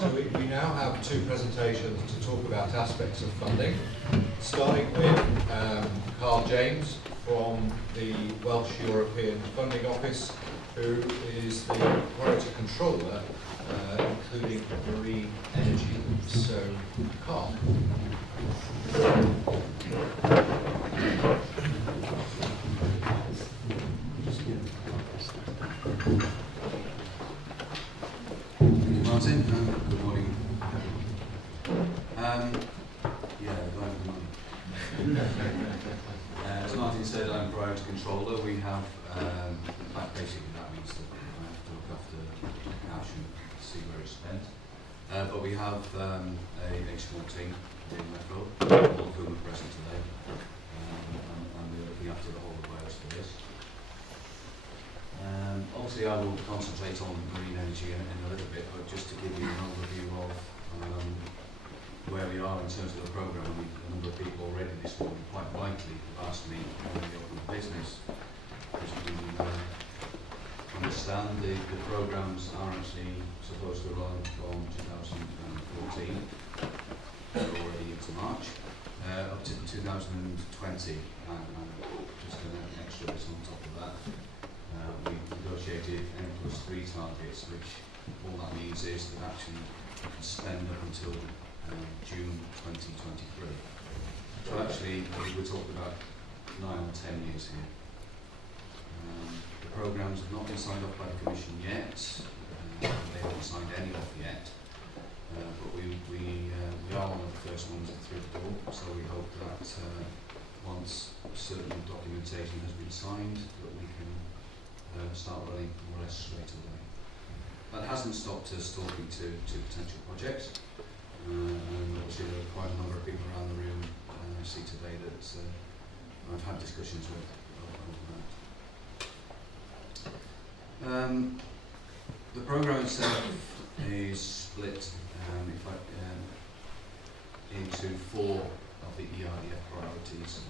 So we now have two presentations to talk about aspects of funding, starting with Karl James from the Welsh European Funding Office, who is the Priority Controller, including marine energy. So, Karl. Martin, good morning. As Martin said, I'm Priority Controller. We have, basically that means that I have to look after cash and see where it's spent. But we have a small team in Metro, all of whom are present today, and we're looking after the whole of Wales for this. Obviously I will concentrate on marine energy in a little bit, but just to give you an overview of where we are in terms of the programme. I mean, a number of people already this morning quite rightly have asked me when we open the business, because we understand the programmes are actually supposed to run from 2014, they're already into March, up to 2020, and just an extra bit on top of that. We negotiated N+3 targets, which all that means is that actually we can spend up until June 2023. So actually we're talking about 9 or 10 years here. The programmes have not been signed off by the Commission yet. They haven't signed any off yet. But we are one of the first ones through the door, so we hope that once certain documentation has been signed, that we can start running more or less straight away. That hasn't stopped us talking to potential projects, and obviously there are quite a number of people around the room I see today that I've had discussions with over that. The programme itself is split into 4 of the ERDF priorities.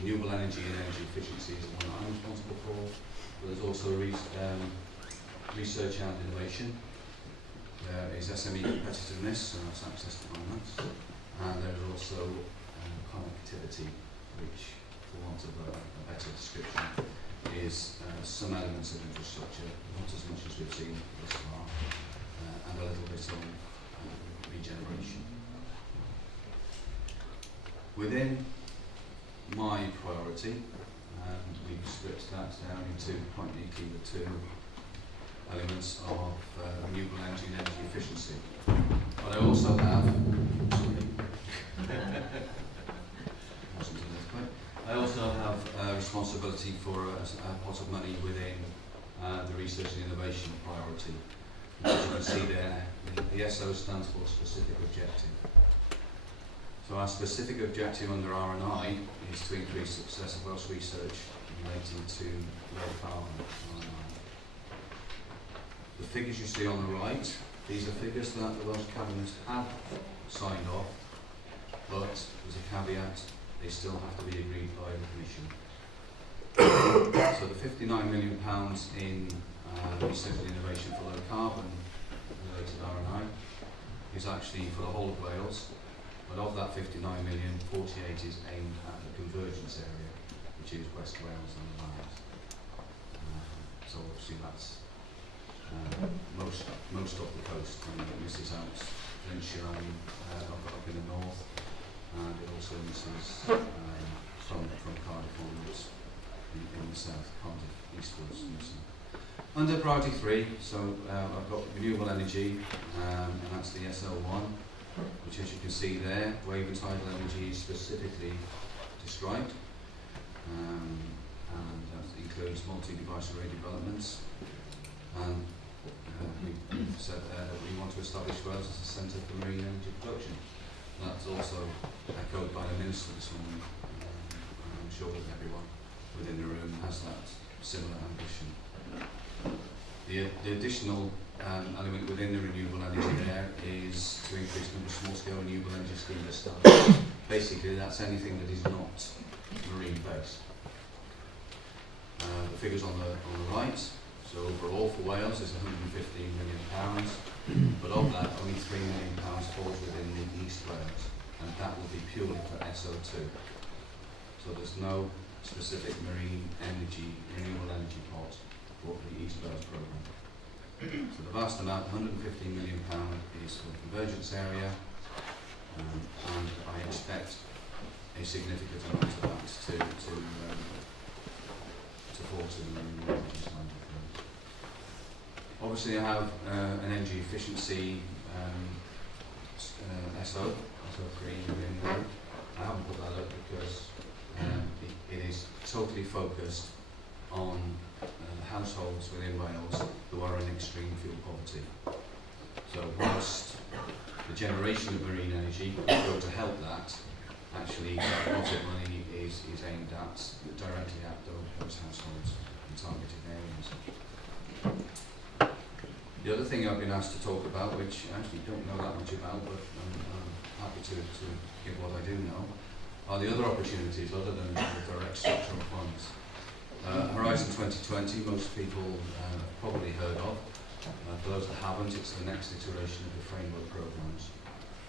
Renewable energy and energy efficiency is the one I'm responsible for. But there's also research and innovation. There is SME competitiveness, so that's access to finance. And there's also connectivity, which, for want of a better description, is some elements of infrastructure, not as much as we've seen thus far, and a little bit on regeneration. Within my priority, we've split that down into quite neatly the 2 elements of renewable energy and energy efficiency. But I also have, I also have responsibility for a pot of money within the research and innovation priority. As you can see there, the SO stands for specific objective. So our specific objective under R&I is to increase success of Welsh research relating to low carbon R&I. The figures you see on the right, these are figures that the Welsh Cabinet have signed off, but there's a caveat, they still have to be agreed by the Commission. So the £59 million in research and innovation for low carbon related R&I is actually for the whole of Wales. But of that 59 million, 48 is aimed at the convergence area, which is West Wales and the Lions. So obviously that's most of the coast. I mean, it misses out Flintshire up in the north, and it also misses from Cardiff onwards in the south, Cardiff eastwards in the south. Under priority 3, so I've got renewable energy, and that's the SL1. Which, as you can see there, wave and tidal energy is specifically described, and that includes multi-device array developments. And we've said there that we want to establish Wales as a centre for marine energy production. And that's also echoed by the Minister this morning. I'm sure that everyone within the room has that similar ambition. The additional element within the renewable energy there is to increase the number of small-scale renewable energy schemes established. Basically, that's anything that is not marine-based. The figures on the right. So overall for Wales is £115 million, but of only £3 million falls within the East Wales, and that will be purely for SO2. So there's no specific marine energy, renewable energy pot for the East Wales programme. So the vast amount, £115 million, is for the convergence area, and I expect a significant amount of that to fall to the marine energy side of things. Obviously I have an energy efficiency SO3 within there. I haven't put that up because it is totally focused on households within Wales who are in extreme fuel poverty. So whilst the generation of marine energy will go to help that, actually profit money is aimed at directly at those households in targeted areas. The other thing I've been asked to talk about, which I actually don't know that much about, but I'm happy to give what I do know, are the other opportunities other than the direct structural funds. Horizon 2020, most people have probably heard of. For those that haven't, it's the next iteration of the framework programmes.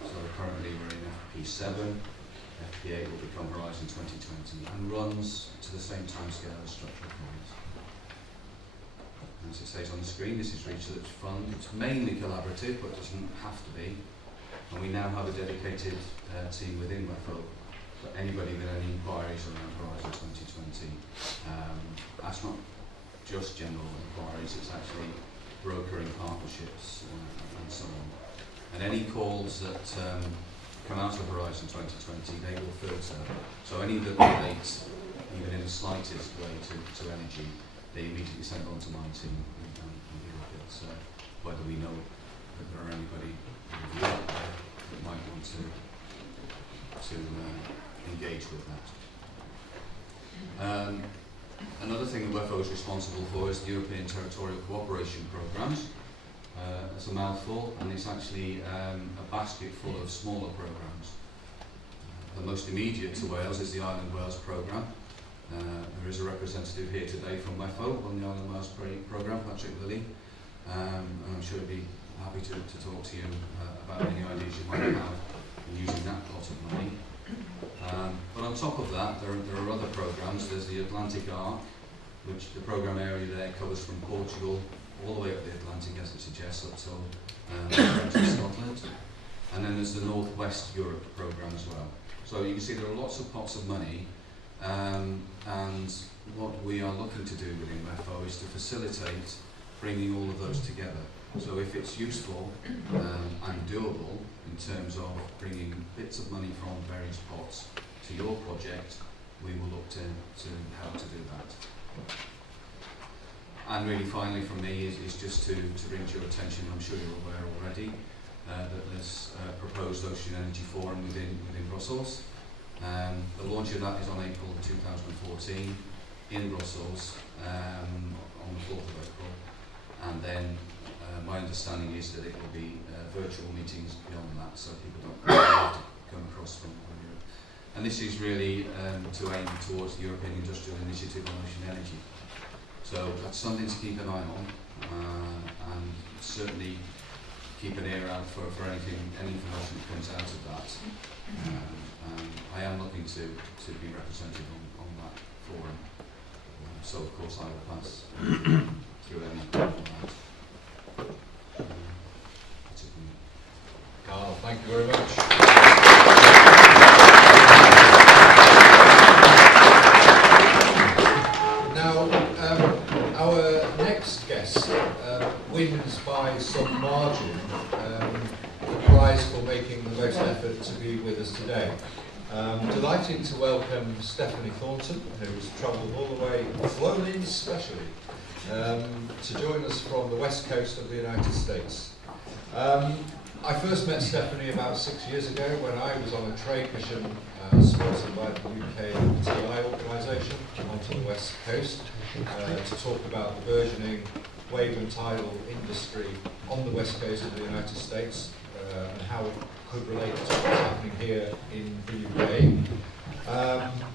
So currently we're in FP7, FP8 will become Horizon 2020 and runs to the same timescale as structural funds. As it says on the screen, this is Research Fund. It's mainly collaborative, but doesn't have to be. And we now have a dedicated team within WEFO for anybody with any inquiries around Horizon 2020. That's not just general inquiries, it's actually brokering partnerships and so on. And any calls that come out of Horizon 2020, they will filter. So any that relate, even in the slightest way, to energy, they immediately send on to my team and we look at whether we know that there are anybody out there that might want to engage with that. Another thing that WEFO is responsible for is the European Territorial Cooperation Programmes. It's a mouthful, and it's actually a basket full of smaller programmes. The most immediate to Wales is the Island Wales programme. There is a representative here today from WEFO on the Island Wales programme, Patrick Lilly, and I'm sure he'd be happy to talk to you about any ideas you might have in using that pot of money. But on top of that, there are other programmes. There's the Atlantic Arc, which the programme area there covers from Portugal all the way up the Atlantic, as it suggests, up till French and Scotland. And then there's the North West Europe programme as well. So you can see there are lots of pots of money, and what we are looking to do within WEFO is to facilitate bringing all of those together. So if it's useful and doable in terms of bringing bits of money from various pots to your project, we will look to how to do that. And really finally from me is just to bring to your attention, I'm sure you're aware already, that there's a proposed Ocean Energy Forum within Brussels. The launch of that is on April 2014 in Brussels on the 4th of April, and then my understanding is that it will be virtual meetings beyond that, so people don't have to come across from Europe. And this is really to aim towards the European Industrial Initiative on Ocean Energy. So that's something to keep an eye on, and certainly keep an ear out for any information that comes out of that. I am looking to be represented on that forum, so of course I will pass through any on that. That's it for me. Karl, thank you very much. Now, our next guest wins by some margin the prize for making the most effort to be with us today. Delighted to welcome Stehanie Thornton, who's travelled all the way, flown in specially, to join us from the west coast of the United States. I first met Stehanie about 6 years ago when I was on a trade mission sponsored by the UK TI organisation onto the west coast to talk about the burgeoning wave and tidal industry on the west coast of the United States and how it could relate to what's happening here in the UK.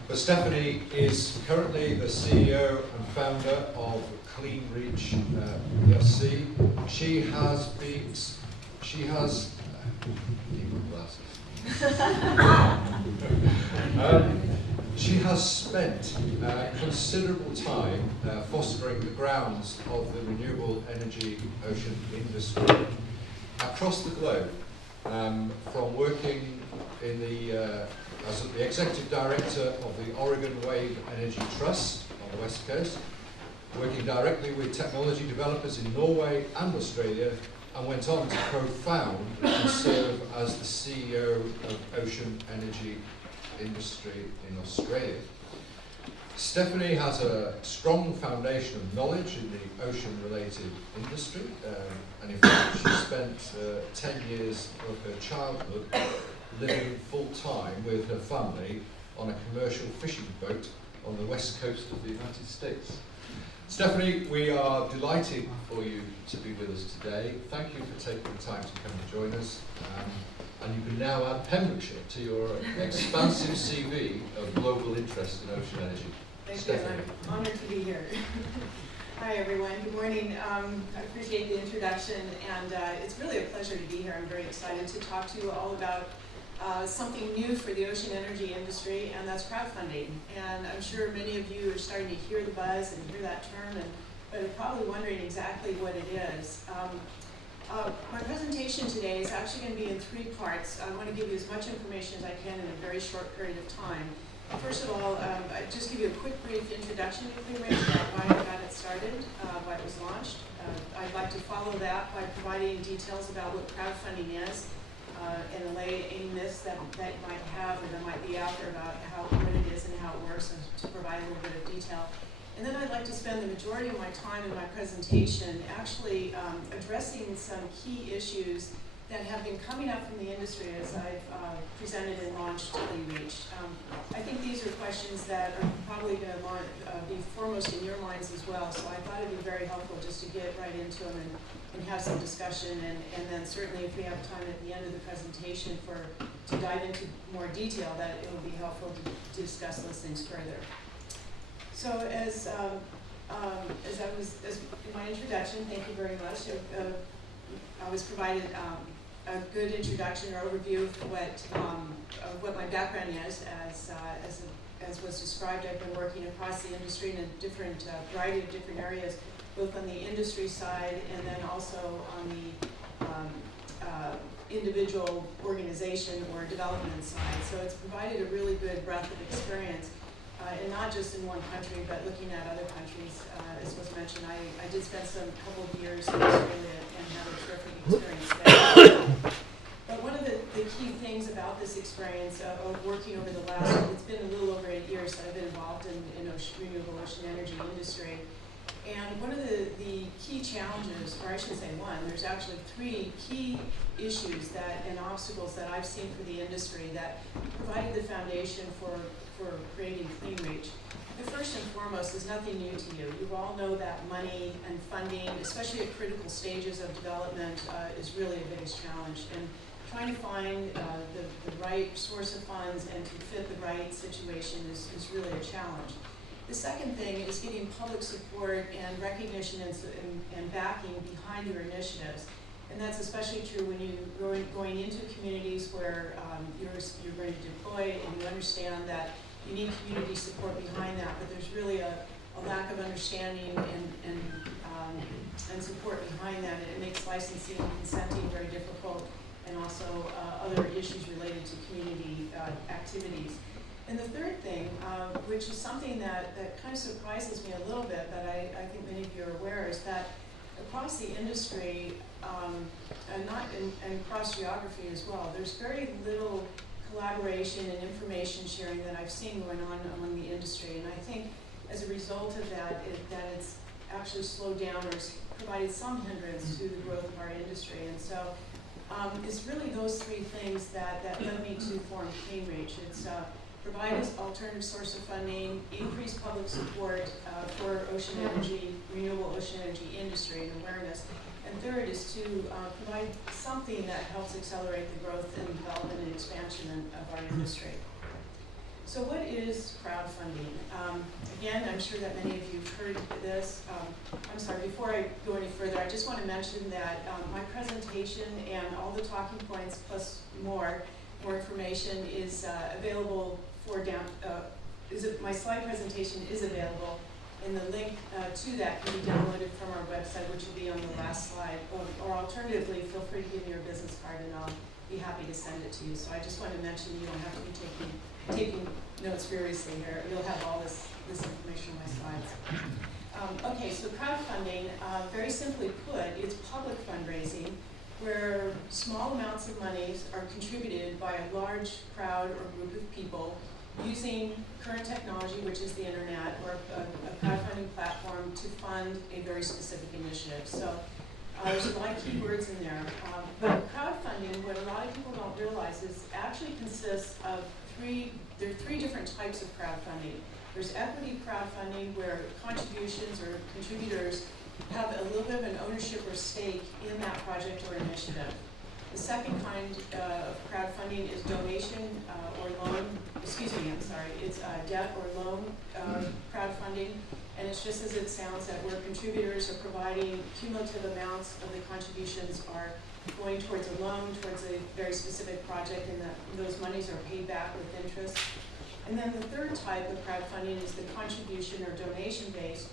But Stehanie is currently the CEO and founder of Clean Reach PLC. She has, need my glasses. She has spent considerable time fostering the grounds of the renewable energy ocean industry across the globe, from working in as the Executive Director of the Oregon Wave Energy Trust on the West Coast, working directly with technology developers in Norway and Australia, and went on to co-found and serve as the CEO of Ocean Energy Industry in Australia. Stehanie has a strong foundation of knowledge in the ocean-related industry, and in fact she spent 10 years of her childhood living full-time with her family on a commercial fishing boat on the west coast of the United States. Stehanie, we are delighted for you to be with us today. Thank you for taking the time to come and join us. And you can now add Pembrokeshire to your expansive CV of global interest in ocean energy. Thank you, I'm honored to be here. Hi everyone, good morning. I appreciate the introduction, and it's really a pleasure to be here. I'm very excited to talk to you all about something new for the ocean energy industry, and that's crowdfunding. And I'm sure many of you are starting to hear the buzz and hear that term, but are probably wondering exactly what it is. My presentation today is actually going to be in 3 parts. I want to give you as much information as I can in a very short period of time. First of all, I'll just give you a quick brief introduction to Cleanrange, why I got it started, why it was launched. I'd like to follow that by providing details about what crowdfunding is, and allay any myths that you might have or that might be out there about what it is and how it works, and to provide a little bit of detail. And then I'd like to spend the majority of my time in my presentation actually addressing some key issues that have been coming up from the industry as I've presented and launched Cleanrange. I think these are questions that are probably going to be foremost in your minds as well, so I thought it would be very helpful just to get right into them and have some discussion, and then certainly if we have time at the end of the presentation to dive into more detail, that it will be helpful to discuss those things further. So as in my introduction, thank you very much, I was provided a good introduction or overview of what my background is. As was described, I've been working across the industry in a different variety of different areas, both on the industry side and then also on the individual organization or development side. So it's provided a really good breadth of experience, and not just in one country, but looking at other countries. As was mentioned, I did spend a couple of years in Australia and had a terrific experience there. But one of the key things about this experience of working over the last, it's been a little over 8 years that I've been involved in renewable ocean energy industry. And one of the key challenges, or I should say one, there's actually 3 key issues and obstacles that I've seen for the industry that provided the foundation for creating Cleanrange. The first and foremost is nothing new to you. You all know that money and funding, especially at critical stages of development, is really the biggest challenge. And trying to find the right source of funds and to fit the right situation is really a challenge. The second thing is getting public support and recognition and backing behind your initiatives. And that's especially true when you're going into communities where you're going to deploy, and you understand that you need community support behind that, but there's really a lack of understanding and support behind that. It makes licensing and consenting very difficult, and also other issues related to community activities. And the third thing, which is something that kind of surprises me a little bit, but I think many of you are aware, is that across the industry, and across geography as well, there's very little collaboration and information sharing that I've seen going on among the industry. And I think as a result of that, that it's actually slowed down or provided some hindrance to the growth of our industry. And so it's really those 3 things that led me to form Cleanrange. It's provide an alternative source of funding, increase public support for ocean energy, renewable ocean energy industry and awareness. And third is to provide something that helps accelerate the growth and development and expansion of our industry. So what is crowdfunding? Again, I'm sure that many of you have heard this. I'm sorry, before I go any further, I just want to mention that my presentation and all the talking points plus more information is available for my slide presentation is available, and the link to that can be downloaded from our website, which will be on the last slide. Or alternatively, feel free to give me your business card and I'll be happy to send it to you. So I just want to mention you don't have to be taking notes seriously here. You'll have all this information on my slides. Okay, so crowdfunding, very simply put, it's public fundraising where small amounts of monies are contributed by a large crowd or group of people using current technology, which is the internet, or a crowdfunding platform to fund a very specific initiative. So there's a lot of keywords in there. But crowdfunding, what a lot of people don't realize is actually consists of there are three different types of crowdfunding. There's equity crowdfunding where contributions or contributors have a little bit of an ownership or stake in that project or initiative. The second kind of crowdfunding is donation or loan, it's debt or loan crowdfunding, and it's just as it sounds, that where contributors are providing cumulative amounts of the contributions are going towards a loan, towards a very specific project, and that those monies are paid back with interest. And then the third type of crowdfunding is the contribution or donation based,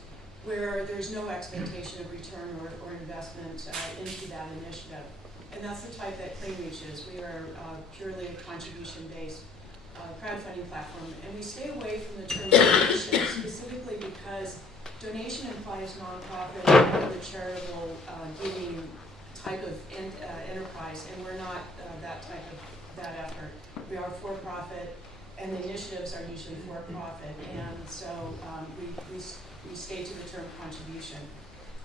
where there's no expectation of return or investment into that initiative. And that's the type that ClaimReach is. We are purely a contribution-based crowdfunding platform. And we stay away from the term donation specifically because donation implies nonprofit or other charitable giving type of enterprise, and we're not that effort. We are for-profit, and the initiatives are usually for-profit, and so we stay to the term contribution.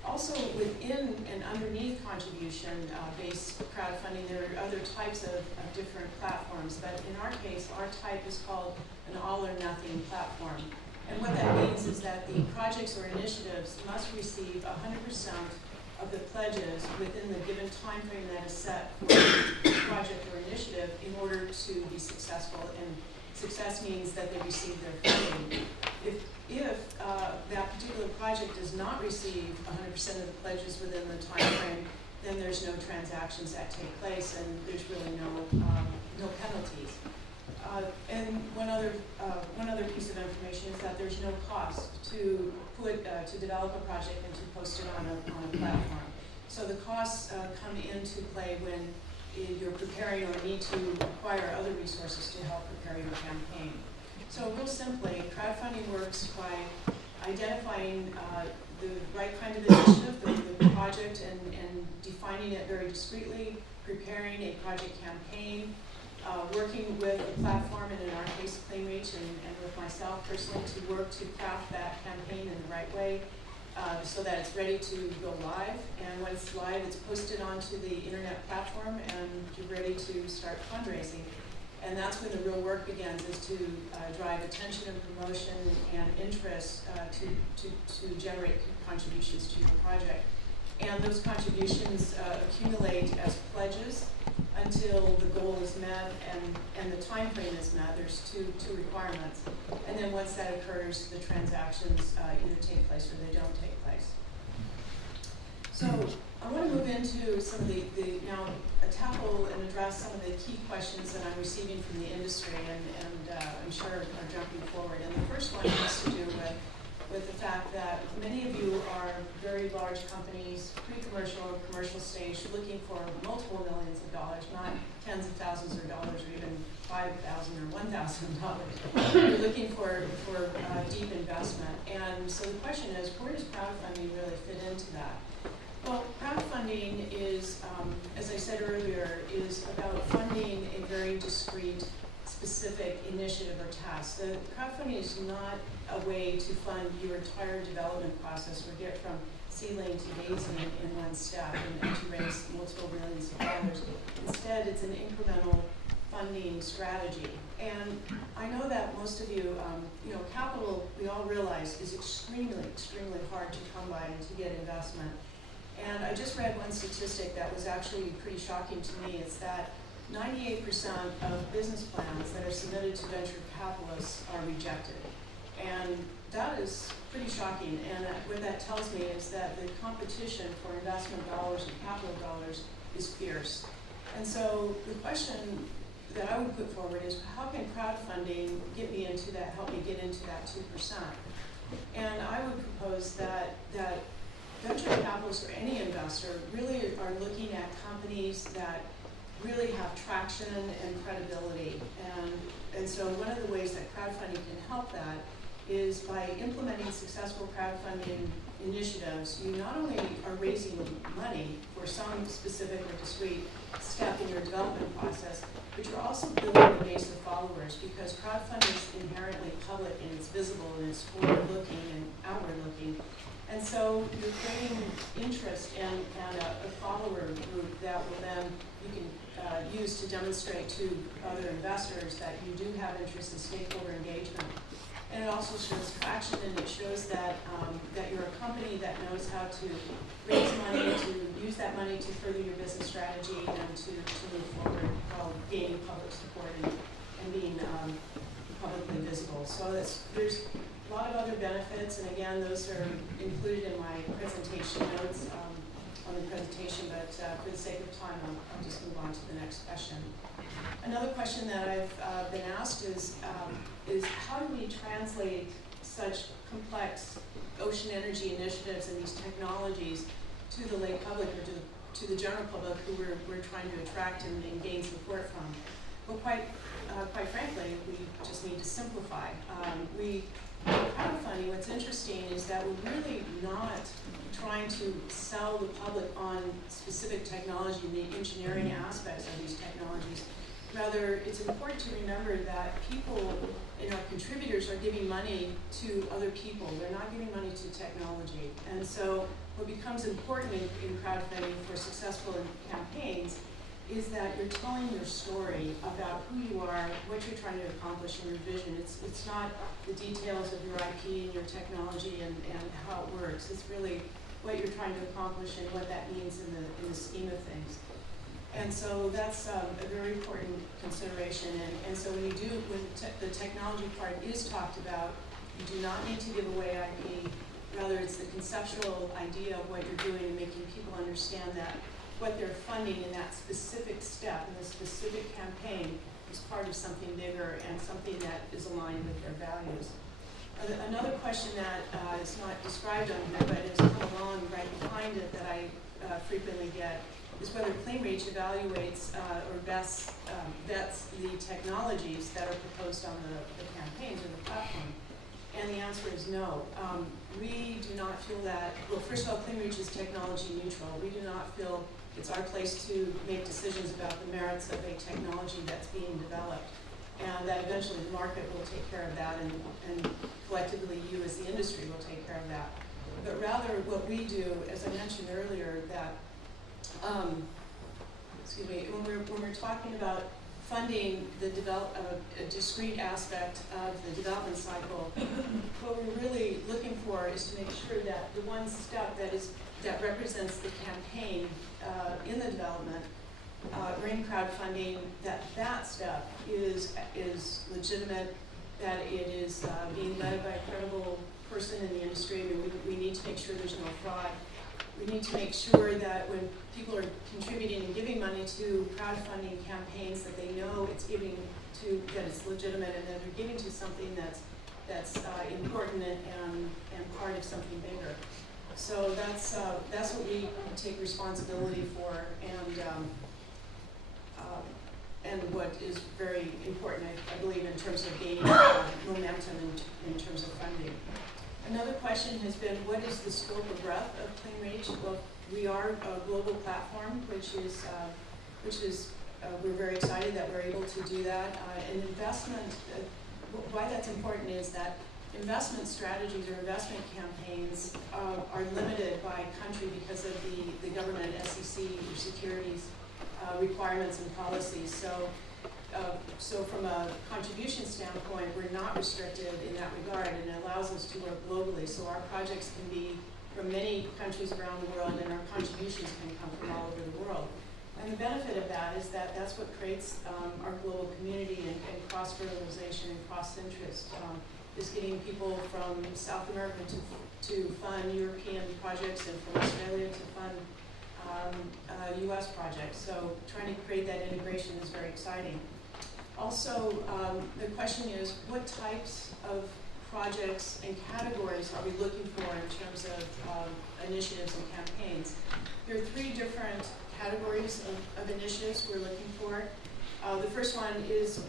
Also, within and underneath contribution-based crowdfunding, there are other types of different platforms, but in our case, our type is called an all-or-nothing platform. And what that means is that the projects or initiatives must receive 100% of the pledges within the given time frame that is set for the project or initiative in order to be successful. And success means that they receive their funding. If that particular project does not receive 100% of the pledges within the time frame, then there's no transactions that take place, and there's really no penalties. And one other piece of information is that there's no cost to develop a project and to post it on a platform. So the costs come into play when you're preparing or need to acquire other resources to help prepare your campaign. So real simply, crowdfunding works by identifying the right kind of initiative, the project, and defining it very discreetly, preparing a project campaign, working with a platform, and in our case, ClaimReach, and with myself personally, to work to craft that campaign in the right way so that it's ready to go live. And when it's live, it's posted onto the internet platform, and you're ready to start fundraising. And that's when the real work begins, is to drive attention and promotion and interest to generate contributions to your project. And those contributions accumulate as pledges until the goal is met and the time frame is met. There's two requirements. And then once that occurs, the transactions either take place or they don't take place. So I want to move into some of the now tackle and address some of the key questions that I'm receiving from the industry, and I'm sure are jumping forward. And the first one has to do with the fact that many of you are very large companies, pre-commercial or commercial stage, looking for multiple millions of dollars, not tens of thousands of dollars or even $5,000 or $1,000. You're looking for deep investment. And so the question is, where does crowdfunding really fit into that? Well, crowdfunding is, as I said earlier, is about funding a very discrete, specific initiative or task. The crowdfunding is not a way to fund your entire development process or get from seedling to daisy in one step and to raise multiple millions of dollars. Instead, it's an incremental funding strategy. And I know that most of you, capital, we all realize, is extremely, extremely hard to come by and to get investment. And I just read one statistic that was actually pretty shocking to me. It's that 98% of business plans that are submitted to venture capitalists are rejected. And that is pretty shocking. And what that tells me is that the competition for investment dollars and capital dollars is fierce. And so the question that I would put forward is, how can crowdfunding get me into that, help me get into that 2%? And I would propose that venture capitalists or any investor really are looking at companies that really have traction and credibility. And so one of the ways that crowdfunding can help that is by implementing successful crowdfunding initiatives. You not only are raising money for some specific or discrete step in your development process, but you're also building a base of followers, because crowdfunding is inherently public and it's visible and it's forward-looking and outward-looking. And so you're creating interest and a follower group that will then you can use to demonstrate to other investors that you do have interest in stakeholder engagement. And it also shows traction, and it shows that that you're a company that knows how to raise money, to use that money to further your business strategy and to move forward while gaining public support and being publicly visible. So there's a lot of other benefits, and again, those are included in my presentation notes on the presentation, but for the sake of time, I'll just move on to the next question. Another question that I've been asked is how do we translate such complex ocean energy initiatives and these technologies to the lay public or to the general public who we're trying to attract and gain support from? Well, quite frankly, we just need to simplify. Crowdfunding, what's interesting is that we're really not trying to sell the public on specific technology and the engineering aspects of these technologies. Rather, it's important to remember that people and our contributors are giving money to other people. They're not giving money to technology. And so what becomes important in crowdfunding for successful campaigns is that you're telling your story about who you are, what you're trying to accomplish, and your vision. It's not the details of your IP and your technology and how it works. It's really what you're trying to accomplish and what that means in the scheme of things. And so that's a very important consideration. And so when the technology part is talked about, you do not need to give away IP. Rather, it's the conceptual idea of what you're doing and making people understand that what they're funding in that specific step, in the specific campaign, is part of something bigger and something that is aligned with their values. Another question that is not described on here, but has come along right behind it that I frequently get, is whether CleanReach evaluates or vets the technologies that are proposed on the campaigns or the platform. And the answer is no. We do not feel that, well, first of all, CleanReach is technology neutral. We do not feel it's our place to make decisions about the merits of a technology that's being developed. And that eventually the market will take care of that, and collectively you as the industry will take care of that. But rather what we do, as I mentioned earlier, that when we're talking about funding a discrete aspect of the development cycle, what we're really looking for is to make sure that the one step that represents the campaign in the development or in crowdfunding, that step is legitimate, that it is being led by a credible person in the industry. I mean, we need to make sure there's no fraud. We need to make sure that when people are contributing and giving money to crowdfunding campaigns, that they know it's giving to, that it's legitimate, and that they're giving to something that's important and part of something bigger. So that's what we take responsibility for, and what is very important, I believe, in terms of gaining momentum in terms of funding. Another question has been, what is the scope or breadth of CleanReach? Well, we are a global platform, which is we're very excited that we're able to do that. And investment, why that's important is that investment strategies or investment campaigns are limited by country because of the government SEC or securities requirements and policies. So from a contribution standpoint, we're not restricted in that regard, and it allows us to work globally. So our projects can be from many countries around the world, and our contributions can come from all over the world. And the benefit of that is that that's what creates our global community and cross-fertilization and cross-interest, is getting people from South America to fund European projects and from Australia to fund US projects. So trying to create that integration is very exciting. Also, the question is, what types of projects and categories are we looking for in terms of initiatives and campaigns? There are 3 different categories of initiatives we're looking for. The first one is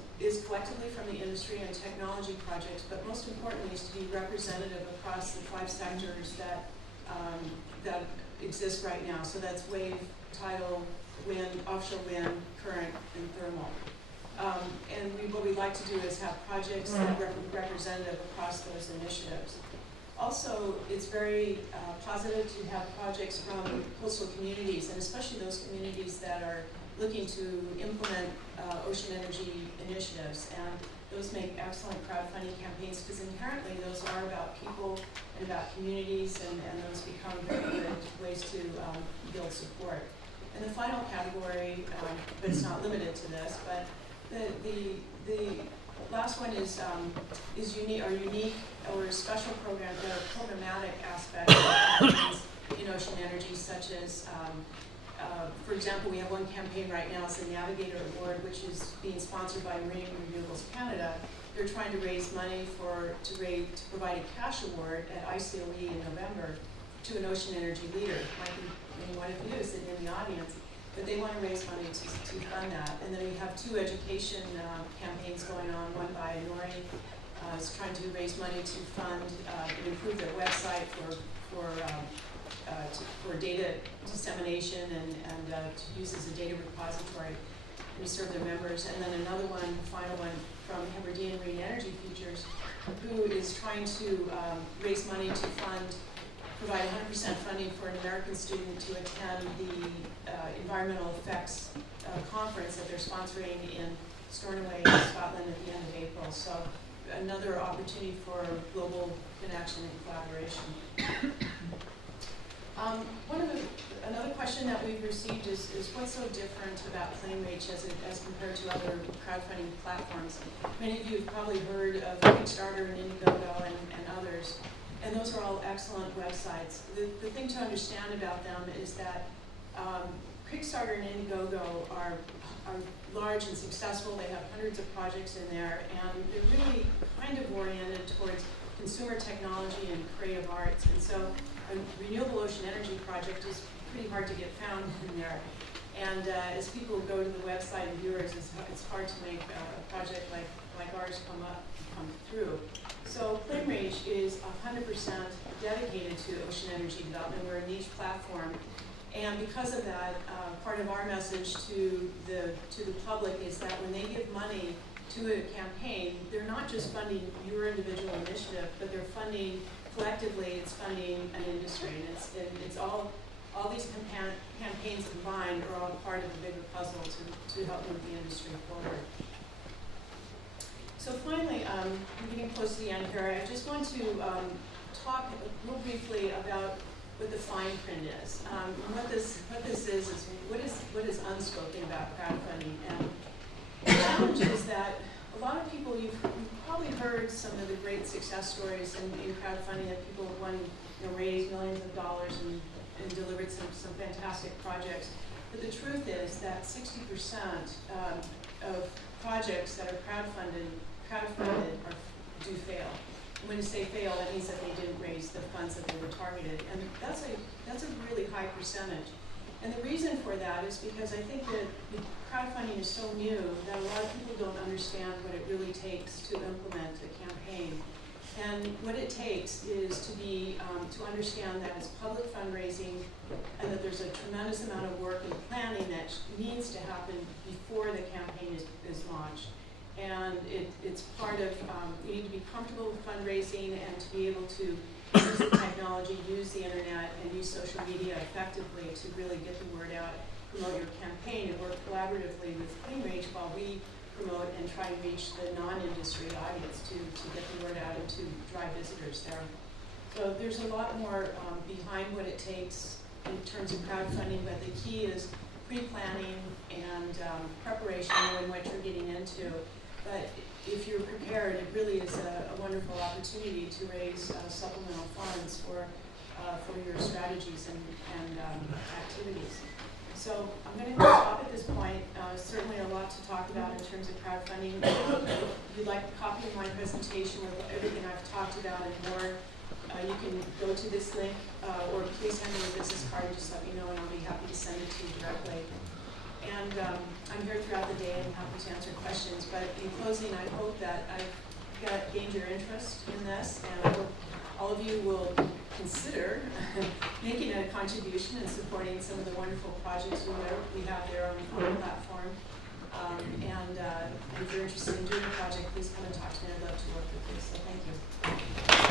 collectively from the industry and technology projects, but most importantly is to be representative across the 5 sectors that exist right now. So that's wave, tidal, wind, offshore wind, current, and thermal. And what we'd like to do is have projects that are representative across those initiatives. Also, it's very positive to have projects from coastal communities, and especially those communities that are looking to implement ocean energy initiatives. And those make excellent crowdfunding campaigns because inherently those are about people and about communities, and those become very good ways to build support. And the final category, but it's not limited to this, but the last one is unique or special programs that are programmatic aspects of campaigns in ocean energy, such as, for example, we have one campaign right now, it's the Navigator Award, which is being sponsored by Marine Renewables Canada. They're trying to raise money to provide a cash award at ICOE in November to an ocean energy leader. Might be one of you sitting in the audience. But they want to raise money to fund that. And then we have 2 education campaigns going on. One by Nori is trying to raise money to fund and improve their website for data dissemination and to use as a data repository to serve their members. And then another one, the final one, from Hebridean Marine Energy Futures, who is trying to raise money to provide 100% funding for an American student to attend the environmental effects conference that they're sponsoring in Stornoway, Scotland at the end of April. So another opportunity for global connection and collaboration. Another question that we've received is what's so different about ClaimReach as compared to other crowdfunding platforms? Many of you have probably heard of Kickstarter and Indiegogo and others. And those are all excellent websites. The thing to understand about them is that Kickstarter and Indiegogo are large and successful. They have hundreds of projects in there, and they're really kind of oriented towards consumer technology and creative arts. And so a renewable ocean energy project is pretty hard to get found in there. And as people go to the website and viewers, it's hard to make a project like ours come through. So ClaimReach is 100% dedicated to ocean energy development. We're a niche platform. And because of that, part of our message to the public is that when they give money to a campaign, they're not just funding your individual initiative, but they're funding collectively, it's funding an industry. And it's all these campaigns combined are all part of the bigger puzzle to help move the industry forward. So finally, we're getting close to the end here. I just want to talk real briefly about what the fine print is. What this is what is unspoken about crowdfunding. And the challenge is that a lot of people, you've probably heard some of the great success stories in crowdfunding that people have won, raised millions of dollars and delivered some fantastic projects. But the truth is that 60% of projects that are crowdfunded do fail. When you say fail, that means that they didn't raise the funds that they were targeted, and that's a really high percentage. And the reason for that is because I think that crowdfunding is so new that a lot of people don't understand what it really takes to implement a campaign. And what it takes is to understand that it's public fundraising and that there's a tremendous amount of work and planning that needs to happen before the campaign is launched. And it's part of, you need to be comfortable with fundraising and to be able to use the technology, use the internet, and use social media effectively to really get the word out, promote your campaign, and work collaboratively with ClaimReach while we promote and try to reach the non-industry audience to get the word out and to drive visitors there. So there's a lot more behind what it takes in terms of crowdfunding, but the key is pre-planning and preparation, knowing what you're getting into. But if you're prepared, it really is a wonderful opportunity to raise supplemental funds for your strategies and activities. So I'm going to stop at this point. Certainly a lot to talk about in terms of crowdfunding. If you'd like a copy of my presentation with everything I've talked about and more, you can go to this link or please send me a business card and just let me know and I'll be happy to send it to you directly. And I'm here throughout the day and happy to answer questions. But in closing, I hope that I've gained your interest in this, and I hope all of you will consider making a contribution and supporting some of the wonderful projects we have there on the platform. And if you're interested in doing a project, please come and talk to me. I'd love to work with you. So thank you.